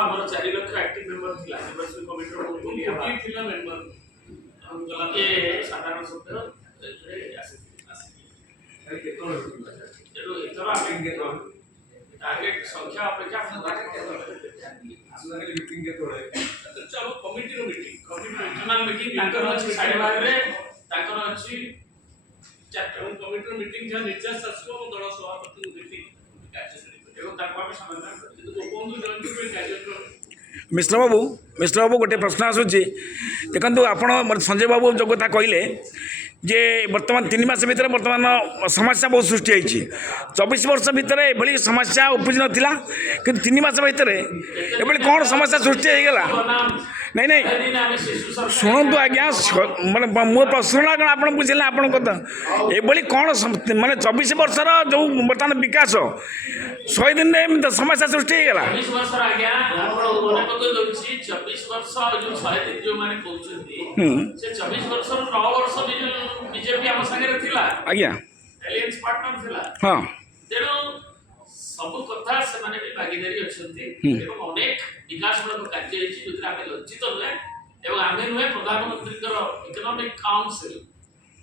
ଆମର 4 ଲକ୍ଷ ଆକ୍ଟିଭ ମେମ୍बर ଥିଲା ନିର୍ବାଚନ କମିଟିର କୋଟି ଥିଲା ମେମ୍बर ଏ ସାଧାରଣ ସଭ୍ୟ टार्गेट संख्या अपेक्षा कमिटी इंटरनल मीटिंग ताकर अछि 12:30 रे ताकर अछि चैप्टर कमिटी मीटिंग जा निर्देश शासक दल सभापति को देखि एवं ताको हम समाधान किंतु कोन जन के कार्यक्रम मिश्र बाबू गोटे प्रश्न आसूची देखो आप संजय बाबू जो कथा कहले जे वर्तमान 3 मास भितर वर्तमान समस्या बहुत सृष्टि होती 24 वर्ष भितर ये समस्या उपज नाला कि 3 मास भितर ये कौन समस्या सृष्टि होगला नहीं नहीं शुणु आज्ञा माने मो प्रश्न कौन आप बुझे आप कथा ये कौन माने 24 वर्षर जो बर्तमान विकास 100 दिन में समस्या सृष्टि होगला 24 वर्ष आज्ञा आपण मने पकई दउछि 24 वर्ष जो 100 दिन जो माने कहउछन्ती से 24 वर्ष 9 वर्ष बीजेपी हम संगे थिला आज्ञा एलियंस पार्टनर थिला हां तेनो सब कथा से माने भी भागीदारी अछन्ती एवं अनेक विकासमूलक कार्य अछि जोतिर आमे लज्जित होले एवं आमे नुहे प्रधानमंत्री इकोनॉमिक काउंसिल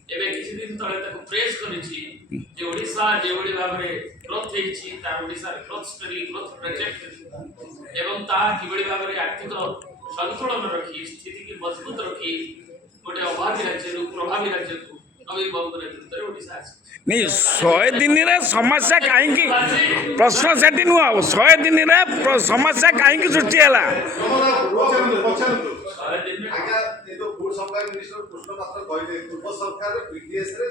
एबे किछि दिन तळे ताको प्रेस करिछि जे ओडिसा जे ओडी भाबरे ग्रोथ हेछि तार Odisha growth story growth project एवं ता किबडी भाबरे आर्थिक संतुलन रखी स्थिति की मजबूत रखी गोटे अभावी राज्य प्रभावी राज्य को नवीन बाबू नेतृत्व रे ओडिसा नहीं 100 दिन रे समस्या कहीं प्रश्न से नुह 100 दिन रे समस्या कहीं सृष्टि है फूड सप्लाई मिनिस्टर कृष्ण पात्र कहले पूर्व सरकार बीटीएस रे